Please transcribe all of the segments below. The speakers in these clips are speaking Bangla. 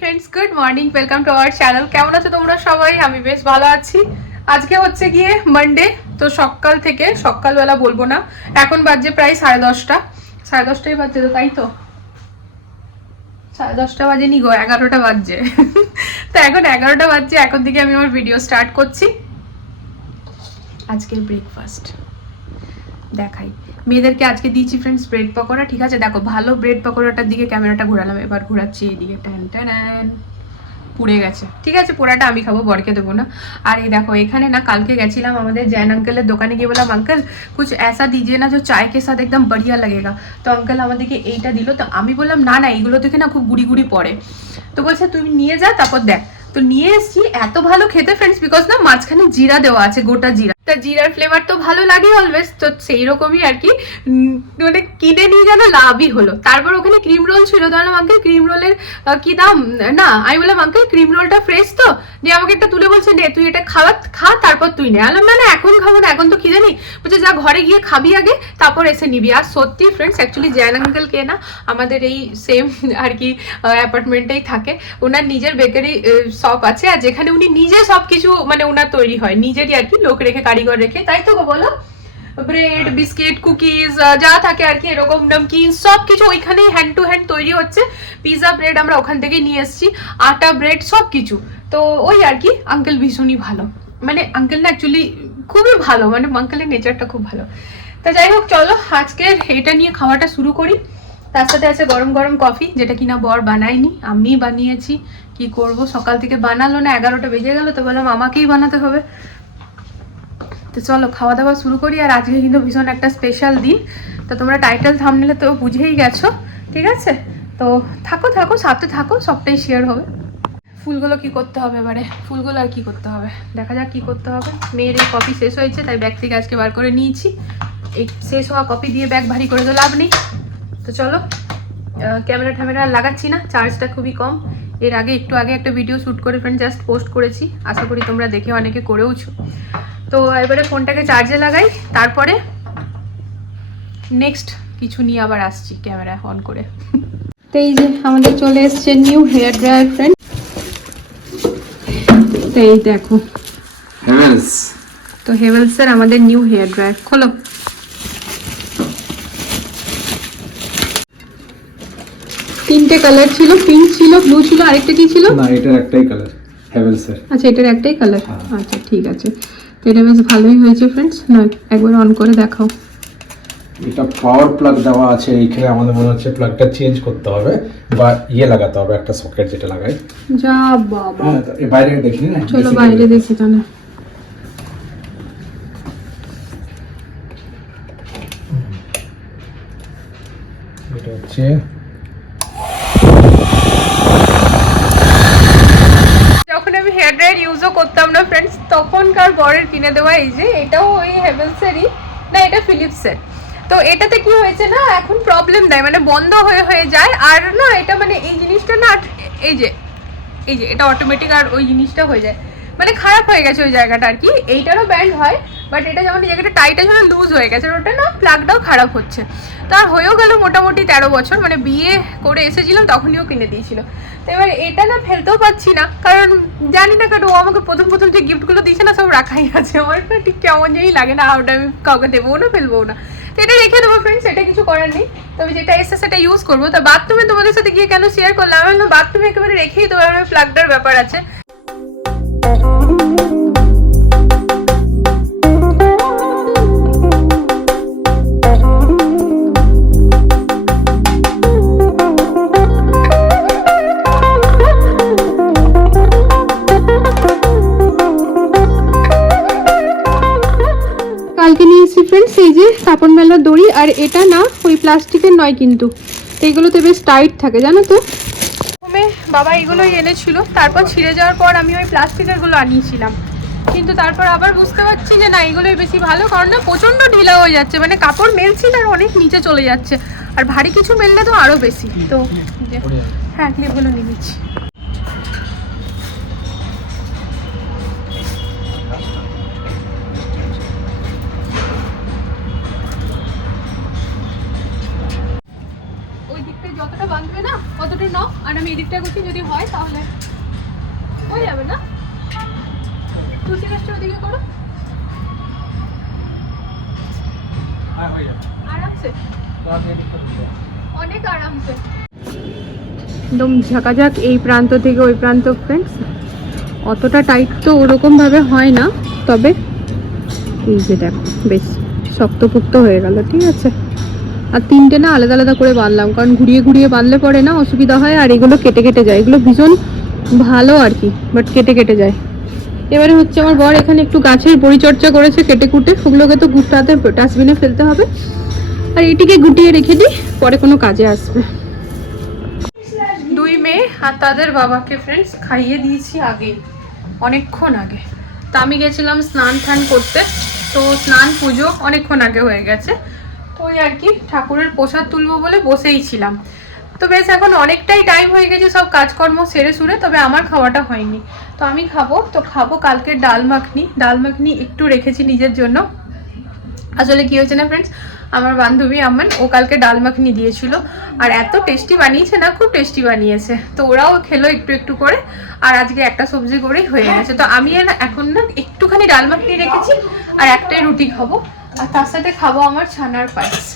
Friends good morning welcome to our channel কেমন আছো তোমরা সবাই? আমি বেশ ভালো আছি। আজকে হচ্ছে গিয়ে মানডে তো সকাল থেকে সকালবেলা বলব না। এখন বাজছে প্রায় সাড়ে দশটা। সাড়ে দশটাই বাজছে তো, তাই তো? সাড়ে দশটা বাজে নি গো, এগারোটা বাজছে। তো এখন এগারোটা বাজছে, এখন থেকে আমি আমার ভিডিও স্টার্ট করছি। আজকের ব্রেকফাস্ট দেখাই। মেয়েদেরকে আজকে দিয়েছি ফ্রেন্ডস ব্রেড পকোড়া, ঠিক আছে? দেখো, ভালো ব্রেড পকোড়াটার দিকে ক্যামেরাটা ঘোরালাম, এবার ঘোরাচ্ছি এইদিকে। ট্যান ট্যান পুড়ে গেছে। ঠিক আছে, পোড়াটা আমি খাব, বরকে দেবো না। আর এই দেখো, এখানে না কালকে গেছিলাম আমাদের জ্যান আঙ্কেলের দোকানে, গিয়ে বললাম, আঙ্কেল, কুছ এসা দিজে না, যে চায় কে সাথে একদম বড়িয়া লাগেগা? তো আঙ্কেল আমাদেরকে এইটা দিল। তো আমি বললাম, না না, এইগুলো থেকে না খুব গুড়ি গুড়ি পড়ে। তো বলছে, তুমি নিয়ে যা, তারপর দেখ। তো নিয়ে এসছি, এত ভালো খেতে ফ্রেন্ডস বিকজ না মাঝখানে জিরা দেওয়া আছে, গোটা জিরা। তা জিরার ফ্লেভার তো ভালো লাগে অলওয়েজ তো সেই রকমই আর কি মানে কিনে নিয়ে যেন লাভই হলো। তারপর ওখানে ক্রিম রোল ছিল তো আঙ্কেল ক্রিম রোলের কি দাম? না আমি বললাম আঙ্কেল ক্রিম রোলটা ফ্রেশ তো? দিয়ে আমাকে একটা তুলে বলছে নে তুই এটা খাওয়া খা তারপর তুই নে। আলাম না না এখন খাব না এখন তো খিদে নেই। বলছে যা ঘরে গিয়ে খাবি আগে তারপর এসে নিবি। আর সত্যি ফ্রেন্ডস অ্যাকচুয়ালি জ্যান আঙ্কেলকে না আমাদের এই সেম আর কি অ্যাপার্টমেন্টেই থাকে। ওনার নিজের বেকারি শপ আছে আর যেখানে উনি নিজে সব কিছু মানে ওনার তৈরি হয় নিজেরই আর কি লোক রেখে কারিগর রেখে, তাই তো গো বলো? ব্রেড বিস্কিট কুকিজ যা থাকে আর কি, এরকম নমকিন সব কিছু ওইখানেই হ্যান্ড টু হ্যান্ড তৈরি হচ্ছে। পিৎজা ব্রেড আমরা ওখান থেকেই নিয়ে এসেছি, আটা ব্রেড সব কিছু তো ওই আর কি আঙ্কেল ভীষণই ভালো। মানে আঙ্কেল না অ্যাকচুয়ালি খুবই ভালো মানে আঙ্কেলের নেচারটা খুব ভালো। তা যাই হোক, চলো আজকে এটা নিয়ে খাওয়াটা শুরু করি। তার সাথে আছে গরম গরম কফি যেটা কিনা বর বানায়নি আমি বানিয়েছি। কি করব? সকাল থেকে বানালো না, এগারোটা বেজে গেল, তো বললাম আমাকেই বানাতে হবে। তো চলো, খাওয়া দাওয়া শুরু করি, আর আজকে কিন্তু ভীষণ একটা স্পেশাল দিন। তো তোমরা টাইটেল থামনেলে তো বুঝেই গেছো, ঠিক আছে? তো থাকো থাকো, সাথে থাকো, সবটাই শেয়ার হবে। ফুলগুলো কি করতে হবে এবারে? ফুলগুলো আর কি করতে হবে? দেখা যাক কি করতে হবে। মেয়ের এই কপি শেষ হয়েছে, তাই ব্যাগ থেকে আজকে বার করে নিয়েছি। এই শেষ হওয়া কপি দিয়ে ব্যাগ ভারী করে তো লাভ নেই। তো চলো ক্যামেরা ট্যামেরা লাগাচ্ছি না চার্জটা খুবই কম। এর আগে একটু আগে একটা ভিডিও শ্যুট করে ফ্রেন্ড জাস্ট পোস্ট করেছি। আশা করি তোমরা দেখে অনেকে করেওছো। তো এবারে ফোনটাকে চার্জে লাগাই তারপরে নেক্সট কিছু নিয়ে আবার আসছি ক্যামেরা অন করে। তো এই যে আমাদের চলে এসছে নিউ হেয়ার ড্রায়ার ফ্রেন্ড তো এই দেখো। তো হেভেলসের আমাদের নিউ হেয়ার ড্রায়ার খোলো। তিনটে কালার ছিল পিঙ্ক ছিল ব্লু ছিল আরেকটা কি ছিল? না এটার একটাই কালার হ্যাভেলসের আচ্ছা এটার একটাই কালার হ্যাঁ। আচ্ছা ঠিক আছে। তো এটা বেশ ভালোই হয়েছে ফ্রেন্ডস না একবার অন করে দেখাও। এটা পাওয়ার প্লাগ দেওয়া আছে এইখানে আমাদের মনে হচ্ছে প্লাগটা চেঞ্জ করতে হবে বা ইয়ে লাগাতে হবে একটা সকেট যেটা লাগাই। যা বাবা। হ্যাঁ তো এ বাইরে দেখিনি না? চলো বাইরে দেখি তাহলে। এটা হচ্ছে যখন আমি হেয়ার ড্রায়ার ইউজও করতাম না ফ্রেন্ডস তখনকার বরের কিনে দেওয়া এই যে, এটাও ওই হেভেলসেরই না, এটা ফিলিপসের তো এটাতে কি হয়েছে না, এখন প্রবলেম দেয় মানে বন্ধ হয়ে হয়ে যায়। আর না, এটা মানে এই জিনিসটা না, এই যে এই যে, এটা অটোমেটিক আর ওই জিনিসটা হয়ে যায়। মানে খারাপ হয়ে গেছে ওই জায়গাটা আর কি। এইটারও ব্যান্ড হয়। বাট এটা যেমন জায়গাটা টাইট আছে লুজ হয়ে গেছে, ওটা না প্লাগটাও খারাপ হচ্ছে। তার হয়েও গেল মোটামুটি তেরো বছর মানে বিয়ে করে এসেছিলাম তখনইও কিনে দিয়েছিল। তো এবার এটা না ফেলতেও পাচ্ছি না, কারণ জানি না কারণ ও আমাকে প্রথম প্রথম যে গিফটগুলো দিয়েছে না, সব রাখাই আছে। আমার ঠিক কেমন জানি লাগে না, ওটা আমি কাউকে দেবো না ফেলব না। তো এটা রেখে দেবো ফ্রেন্ডস এটা কিছু করার নেই। তবে যেটা এসে সেটা ইউজ করব। তা বাথরুমে তোমাদের সাথে গিয়ে কেন শেয়ার করলাম? আমি বাথরুমে একেবারে রেখেই দেবো আমার প্লাগটার ব্যাপার আছে। আর এটা না ওই প্লাস্টিকের নয় কিন্তু। এইগুলোতে বেশ টাইট থাকে জানো তো? প্রথমে বাবা এগুলোই এনেছিল তারপর ছিঁড়ে যাওয়ার পর আমি ওই প্লাস্টিকেরগুলো আনিয়েছিলাম। কিন্তু তারপর আবার বুঝতে পারছি যে না এগুলোই বেশি ভালো কারণ না প্রচণ্ড ঢিলা হয়ে যাচ্ছে মানে কাপড় মেলছি আর অনেক নিচে চলে যাচ্ছে। আর ভারী কিছু মেললে তো আরও বেশি তো হ্যাঁ ক্লিপগুলো নিয়ে নিচ্ছি। না নাও আর আমি এদিকটা করছি যদি হয় তাহলে হয়ে যাবে না? তুলসী গাছটা ওদিকে করো। আরামসে? অনেক আরামসে। একদম ঝাঁকাঝাক এই প্রান্ত থেকে ওই প্রান্ত ফ্রেন্ডস অতটা টাইট তো ওরকমভাবে হয় না তবে এই যে দেখো বেশ শক্তপোক্ত হয়ে গেল ঠিক আছে? আর তিনটে না আলাদা আলাদা করে বাঁধলাম, কারণ ঘুরিয়ে ঘুরিয়ে বাঁধলে পরে না অসুবিধা হয় আর এগুলো কেটে কেটে যায়। এগুলো ভীষণ ভালো আর কি বাট কেটে কেটে যায়। এবারে হচ্ছে আমার বর এখানে একটু গাছের পরিচর্যা করেছে কেটে কুটে, ওগুলোকে তো গুটাতে ডাস্টবিনে ফেলতে হবে। আর এটিকে গুটিয়ে রেখে দিই, পরে কোনো কাজে আসবে। দুই মেয়ে আর তাদের বাবাকে ফ্রেন্ডস খাইয়ে দিয়েছি আগেই অনেকক্ষণ আগে। তা আমি গেছিলাম স্নান টান করতে, তো স্নান পুজো অনেকক্ষণ আগে হয়ে গেছে। ওই আর কি ঠাকুরের প্রসাদ তুলবো বলে বসেই ছিলাম। তো বেশ এখন অনেকটাই টাইম হয়ে গেছে সব কাজকর্ম সেরে সুরে তবে আমার খাওয়াটা হয়নি। তো আমি খাব তো খাব কালকে ডাল মাখনি। ডাল মাখনি একটু রেখেছি নিজের জন্য। আসলে কি হয়েছে না ফ্রেন্ডস আমার বান্ধবী আম্মান ও কালকে ডাল মাখনি দিয়েছিল। আর এত টেস্টি বানিয়েছে না খুব টেস্টি বানিয়েছে। তো ওরাও খেলো একটু একটু করে আর আজকে একটা সবজি করেই হয়ে গেছে। তো আমি এখন না একটুখানি ডাল মাখনি রেখেছি আর একটাই রুটি খাব। আর তার সাথে খাব আমার ছানার পায়েস।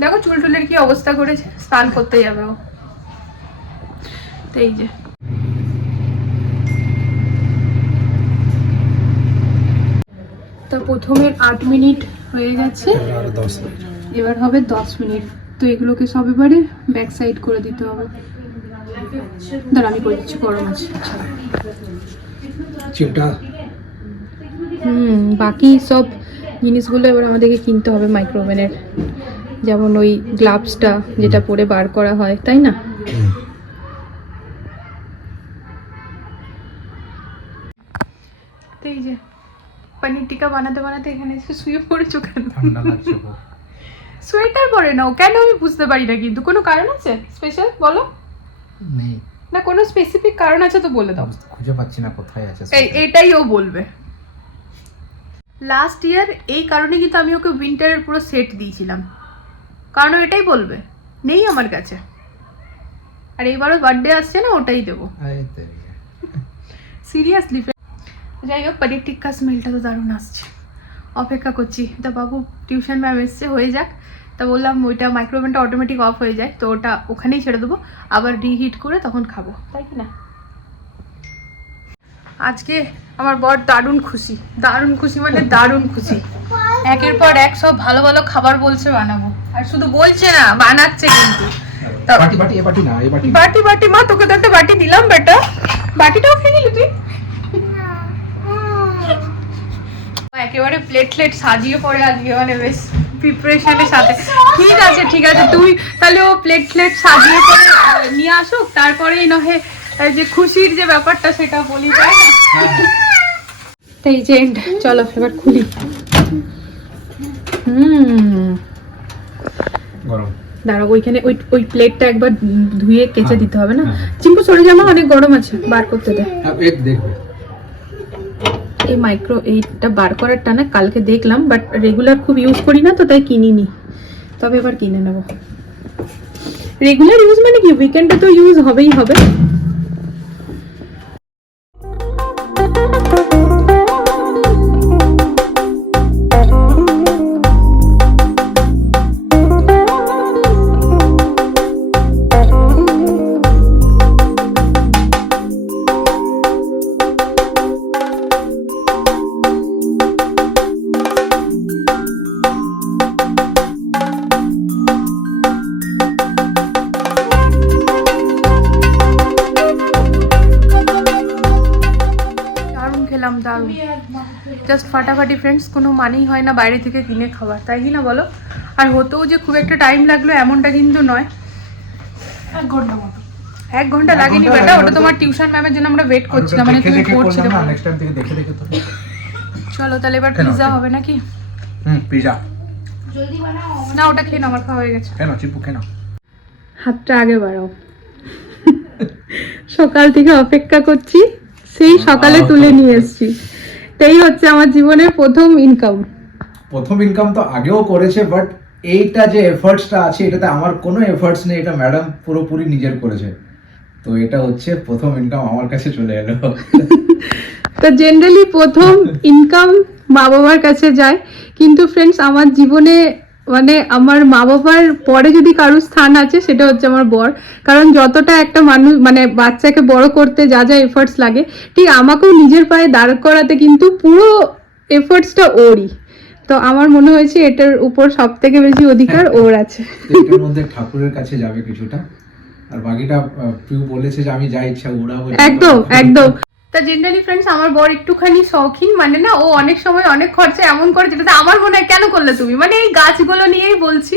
দেখো চুল টুলের কি অবস্থা করেছে স্নান করতে যাবে ও। তো এই যে। তো প্রথমের আট মিনিট হয়ে গেছে। এবার হবে দশ মিনিট। তো এগুলোকে সব এবারে ব্যাক সাইড করে দিতে হবে। দাঁড়া আমি করে দিচ্ছি গরম আছে। চিমটা। হুম বাকি সব জিনিসগুলো এবার আমাদেরকে কিনতে হবে মাইক্রোওভেনের যেমন ওই গ্লাভসটা যেটা পরে বার করা হয় তাই না? এই যে পনির টিকা বানাতে বানাতে এখানে এসে শুয়ে পড়েছো কেন? সোয়েটার পরে নাও কেন আমি বুঝতে পারি না কিন্তু? কোনো কারণ আছে? স্পেশাল বলো। নেই। না কোনো স্পেসিফিক কারণ আছে তো বলে দাও। খুঁজে পাচ্ছি না কোথায় আছে এই এটাই ও বলবে। লাস্ট ইয়ার এই কারণে কিন্তু আমি ওকে উইন্টারের পুরো সেট দিয়েছিলাম। কারণ এটাই বলবে নেই আমার কাছে। আর এইবারও বার্থডে আসছে না ওটাই দেবো। সিরিয়াসলি যাই হোক পনির টিক্কা স্মেলটা তো দারুণ আসছে। অপেক্ষা করছি। তা বাবু টিউশন ম্যাম এসছে হয়ে যাক। তা বললাম ওইটা মাইক্রোওভেনটা অটোমেটিক অফ হয়ে যায় তো ওটা ওখানেই ছেড়ে দেবো। আবার রিহিট করে তখন খাব। তাই কি না? আজকে আমার বর দারুণ খুশি। দারুণ খুশি মানে দারুণ খুশি। একের পর এক সব ভালো ভালো খাবার বলছে বানাবো। আর শুধু বলছে না বানাচ্ছে কিন্তু। বাটি বাটি এ বাটি না এই বাটি বাটি বাটি মা তোকে তো একটা বাটি দিলাম বেটা। বাটিটাও খেয়ে নিলি তুই? একেবারে প্লেট প্লেট সাজিয়ে পড়ে আজকে মানে বেশ প্রিপারেশনের সাথে। ঠিক আছে ঠিক আছে তুই তাহলে ও প্লেট প্লেট সাজিয়ে পরে নিয়ে আসুক। তারপরেই নহে এই যে খুশির যে ব্যাপারটা সেটা বলি তাই না? তাই যে। চলো এবার খুলি। হুম। গরম। দাঁড়াও ওইখানে ওই ওই প্লেটটা একবার ধুয়ে কেচে হ্যাঁ। দিতে হবে না? হ্যাঁ। চিম্পু সরে জামা অনেক গরম আছে। বার করতে দে। দেখবে। এই মাইক্রো এইটা বার করারটা না কালকে দেখলাম বাট রেগুলার খুব ইউজ করি না তো তাই কিনিনি। তবে এবার কিনে নেব। রেগুলার ইউজ মানে কি? উইকেন্ডে তো ইউজ হবেই হবে। খেলাম দারুণ। জাস্ট ফাটাফাটি ফ্রেন্ডস কোনো মানেই হয় না বাইরে থেকে কিনে খাবার তাই কি না বলো? আর হতেও যে খুব একটা টাইম লাগল এমনটা কিন্তু নয়। এক ঘণ্টা মতো। এক ঘণ্টা লাগেনি বেটা ওটা তোমার টিউশন ম্যামের জন্য আমরা ওয়েট করছিলাম মানে তুমি পড়ছিলে করলাম না বলে। নেক্সট টাইম থেকে দেখে দেখে তো চলো তাহলে এবার? পিৎজা হবে নাকি? হুম পিজা না ওটা খেয়ে আমার খাওয়া হয়ে গেছে। কেন চিপু কেন হাতটা আগে বাড়াও। সকাল থেকে অপেক্ষা করছি। সেই সকালে তুলে নিয়ে এসেছি। তাই হচ্ছে আমার জীবনের প্রথম ইনকাম প্রথম ইনকাম তো আগেও করেছে বাট এইটা যে এফার্টসটা আছে এটাতে আমার কোনো এফার্টস নেই এটা ম্যাডাম পুরোপুরি নিজের করেছে। তো এটা হচ্ছে প্রথম ইনকাম আমার কাছে চলে এলো। তো জেনারেলি প্রথম ইনকাম মা বাবার কাছে যায়। কিন্তু ফ্রেন্ডস আমার জীবনে মানে আমার মা বাবার পরে যদি কারোর স্থান আছে সেটা হচ্ছে আমার বর। কারণ যতটা একটা মানুষ মানে বাচ্চাকে বড় করতে যা যা এফর্টস লাগে ঠিক আমাকেও নিজের পায়ে দাঁড় করাতে কিন্তু পুরো এফর্টসটা ওরই। তো আমার মনে হয়েছে এটার উপর সব থেকে বেশি অধিকার ওর আছে। এটার মধ্যে ঠাকুরের কাছে যাবে কিছুটা। আর বাকিটা পিউ বলেছে যে আমি যা ইচ্ছা ওড়াবো একদম একদম। তা জেনারেলি ফ্রেন্ডস আমার বর একটুখানি শৌখিন মানে না, ও অনেক সময় অনেক খরচা এমন করে যেটাতে আমার মনে হয়, কেন করলে তুমি? মানে এই গাছগুলো নিয়েই বলছি।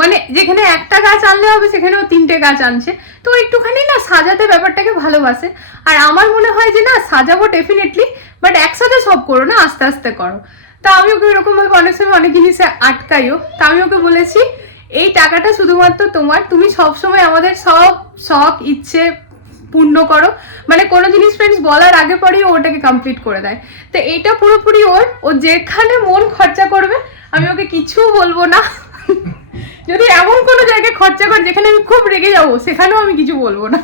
মানে যেখানে একটা গাছ আনলে হবে, সেখানেও তিনটে গাছ আনছে। তো একটুখানি না সাজাতে ব্যাপারটাকে ভালোবাসে। আর আমার মনে হয় যে না, সাজাবো ডেফিনেটলি বাট একসাথে সব করো না, আস্তে আস্তে করো। তা আমি ওকে এরকম ভাবে অনেক সময় অনেক জিনিসে আটকাইও। তা আমি ওকে বলেছি, এই টাকাটা শুধুমাত্র তোমার, তুমি সবসময় আমাদের সব শখ, ইচ্ছে পূর্ণ করো। মানে কোনো জিনিস ফ্রেন্ডস বলার আগে পরেই ওটাকে কমপ্লিট করে দেয়। তো এটা পুরোপুরি ওর। ও যেখানে মন খরচা করবে, আমি ওকে কিছু বলব না। যদি এমন কোনো জায়গায় খরচা করে যেখানে আমি খুব রেগে যাব, সেখানেও আমি কিছু বলব না।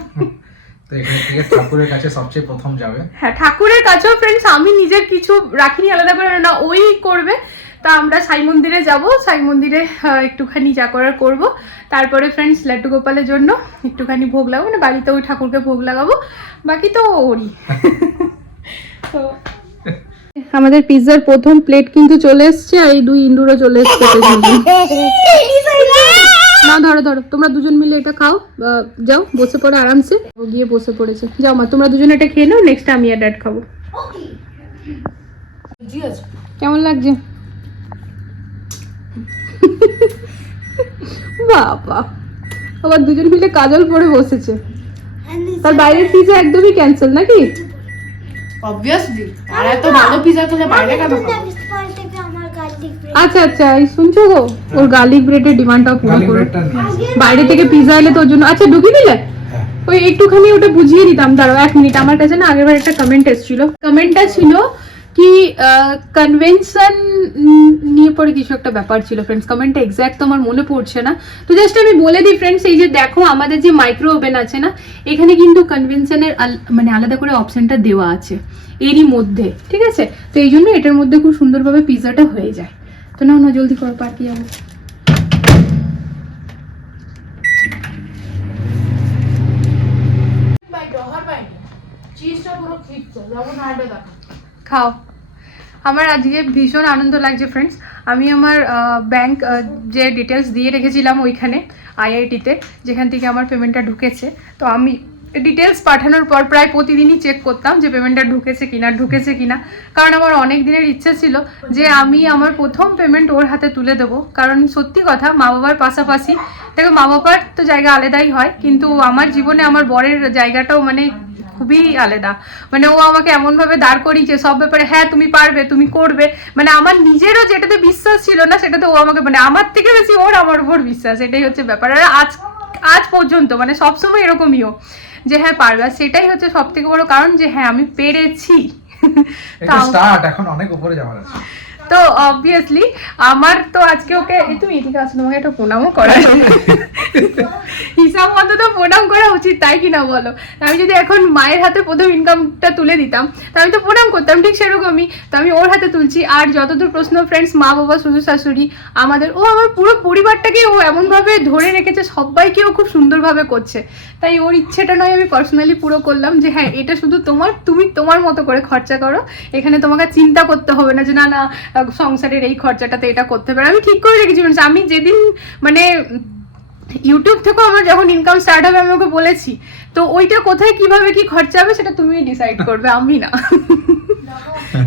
তো এখান থেকে ঠাকুরের কাছে সবচেয়ে প্রথম যাবে। হ্যাঁ ঠাকুরের কাছেও ফ্রেন্ডস আমি নিজের কিছু রাখিনি আলাদা করে না ওই করবে। তা আমরা সাই মন্দিরে যাব সাই মন্দিরে একটুখানি যা করার করব। তারপরে ফ্রেন্ডস লাড্ডু গোপালের জন্য একটুখানি ভোগ লাগাবো মানে বাড়িতে ওই ঠাকুরকে ভোগ লাগাবো বাকি তো ওরই। তো আমাদের পিৎজার প্রথম প্লেট কিন্তু চলে এসছে আর এই দুই ইন্দুরও চলে এসছে। না, ধরো ধরো, তোমরা দুজন মিলে এটা খাও যাও, বসে পড়ে আরামসে। ও গিয়ে বসে পড়েছে। যাও মা, তোমরা দুজন এটা খেয়ে নাও নেক্সট আমি আর ড্যাড খাব। কেমন লাগছে? বাবা, আবার দুজন মিলে কাজল পরে বসেছে। তার বাইরের পিজা একদমই ক্যান্সেল নাকি? অবভিয়াসলি আর এত ভালো পিজা খেলে বাইরে কেন আচ্ছা আচ্ছা এই শুনছো গো? ওর গার্লিক ব্রেডের ডিমান্ডটাও পুরো করে। বাইরে থেকে পিজা এলে তোর জন্য আচ্ছা ঢুকিয়ে দিলে? হ্যাঁ। ওই একটুখানি ওটা বুঝিয়ে দিতাম দাঁড়াও এক মিনিট আমার কাছে না আগেরবার একটা কমেন্ট এসেছিল। কমেন্টটা ছিল কি কনভেনশন নিয়ে পরে কিছু একটা ব্যাপার ছিল ফ্রেন্ডস কমেন্টটা এক্স্যাক্ট তো আমার মনে পড়ছে না। তো জাস্ট আমি বলে দিই ফ্রেন্ডস এই যে দেখো, আমাদের যে মাইক্রো ওভেন আছে না, এখানে কিন্তু কনভেনশনের মানে আলাদা করে অপশনটা দেওয়া আছে, এরই মধ্যে, ঠিক আছে? তো এই জন্য এটার মধ্যে খুব সুন্দরভাবে পিৎজাটা হয়ে যায়। তো না না জলদি করো, পার্টি যাব চিজটা পুরো খিচ্ছে খাও। আমার আজকে ভীষণ আনন্দ লাগছে ফ্রেন্ডস আমি আমার ব্যাংক যে ডিটেলস দিয়ে রেখেছিলাম ওইখানে আইআইটিতে যেখান থেকে আমার পেমেন্টটা ঢুকেছে। তো আমি ডিটেলস পাঠানোর পর প্রায় প্রতিদিনই চেক করতাম যে পেমেন্টটা ঢুকেছে কিনা ঢুকেছে কিনা। কারণ আমার অনেক দিনের ইচ্ছে ছিল যে আমি আমার প্রথম পেমেন্ট ওর হাতে তুলে দেবো। কারণ সত্যি কথা মা বাবার পাশাপাশি, দেখো মা বাবার তো জায়গা আলাদাই হয়, কিন্তু আমার জীবনে আমার বরের জায়গাটাও মানে খুবই আলাদা। মানে ও আমাকে এমন ভাবে দাঁড় করিয়েছে সব ব্যাপারে হ্যাঁ তুমি পারবে তুমি করবে। মানে আমার নিজেরও যেটাতে বিশ্বাস ছিল না সেটাতে ও আমাকে মানে আমার থেকে বেশি ওর আমার উপর বিশ্বাস এটাই হচ্ছে ব্যাপার। আর আজ আজ পর্যন্ত মানে সবসময় এরকমই ও যে হ্যাঁ পারবে। আর সেটাই হচ্ছে সব থেকে বড় কারণ যে হ্যাঁ আমি পেরেছি। স্টার্ট এখন অনেক উপরে যাওয়ার আছে। তো অবভিয়াসলি আমার তো আজকে ওকে তুমি এদিকে আসো তোমাকে একটা প্রণামও করা হিসাব মতো তো প্রণাম করা উচিত তাই কি না বলো আমি যদি এখন মায়ের হাতে প্রথম ইনকামটা তুলে দিতাম, তা আমি তো প্রণাম করতাম, ঠিক সেরকমই। তো আমি ওর হাতে তুলছি। আর যতদূর প্রশ্ন ফ্রেন্ডস মা, বাবা, শ্বশুর, শাশুড়ি, আমাদের, ও আমার পুরো পরিবারটাকে ও এমনভাবে ধরে রেখেছে, সবাইকে ও খুব সুন্দরভাবে করছে। তাই ওর ইচ্ছেটা নয়, আমি পার্সোনালি পুরো করলাম যে হ্যাঁ এটা শুধু তোমার, তুমি তোমার মতো করে খরচা করো। এখানে তোমাকে চিন্তা করতে হবে না যে, না না, সংসারের এই খরচাটাতে এটা করতে পারে আমি ঠিক করে রেখেছি। আমি যেদিন মানে ইউটিউব থেকেও আমার যখন ইনকাম স্টার্ট হবে আমি ওকে বলেছি তো ওইটা কোথায় কীভাবে কি খরচা হবে সেটা তুমি ডিসাইড করবে আমি না।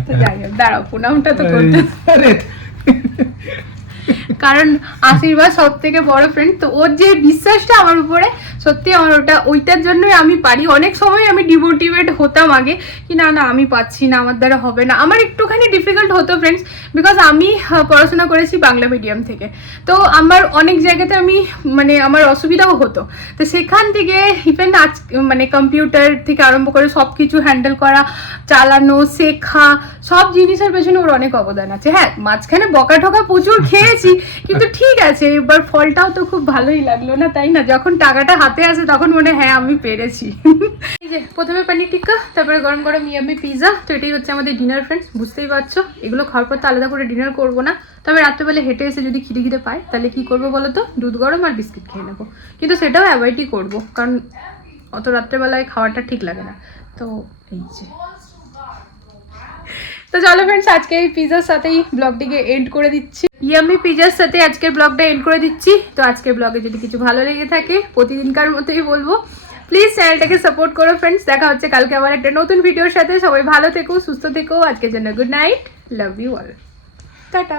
তো যাই হোক দাঁড়াও প্রণামটা তো করতে পারে কারণ আশীর্বাদ সব থেকে বড় ফ্রেন্ড তো ওর যে বিশ্বাসটা আমার উপরে সত্যি আমার ওটা, ওইটার জন্যই আমি পারি। অনেক সময় আমি ডিমোটিভেট হতাম আগে কি না না, আমি পাচ্ছি না, আমার দ্বারা হবে না। আমার একটুখানি ডিফিকাল্ট হতো ফ্রেন্ডস বিকজ আমি পড়াশোনা করেছি বাংলা মিডিয়াম থেকে। তো আমার অনেক জায়গাতে আমি মানে আমার অসুবিধাও হতো। তো সেখান থেকে ইভেন আজ মানে কম্পিউটার থেকে আরম্ভ করে সব কিছু হ্যান্ডেল করা, চালানো, শেখা, সব জিনিসের পেছনে ওর অনেক অবদান আছে। হ্যাঁ মাঝখানে বকা ঠকা প্রচুর খেয়েছি, কিন্তু ঠিক আছে, এবার ফলটাও তো খুব ভালোই লাগল না, তাই না? যখন টাকাটা হাতে হাতে আসে তখন মনে হয়, হ্যাঁ আমি পেরেছি। এই যে প্রথমে পানির টিক্কা তারপরে গরম গরম ইয়ামি পিৎজা তো এটাই হচ্ছে আমাদের ডিনার ফ্রেন্ডস বুঝতেই পারছ? এগুলো খাওয়ার পর তো আলাদা করে ডিনার করব না। তবে রাত্রেবেলা হেঁটে এসে যদি খিদে খিদে পাই তাহলে কি করব বলো তো? দুধ গরম আর বিস্কিট খেয়ে নেব। কিন্তু সেটাও অ্যাভয়েডই করব কারণ অত রাত্রেবেলায় খাওয়াটা ঠিক লাগে না। তো এই যে। তো চলো ফ্রেন্ডস আজকে এই পিজার সাথেই ব্লগটিকে এন্ড করে দিচ্ছি। ইয়ামি পিজার সাথে আজকের ব্লগটা এন্ড করে দিচ্ছি। তো আজকের ব্লগে যদি কিছু ভালো লেগে থাকে, প্রতিদিনকার মতোই বলব। প্লিজ চ্যানেলটাকে সাপোর্ট করো ফ্রেন্ডস দেখা হচ্ছে কালকে আবার একটা নতুন ভিডিওর সাথে। সবাই ভালো থেকো, সুস্থ থেকো। আজকের জন্য good night love you all tata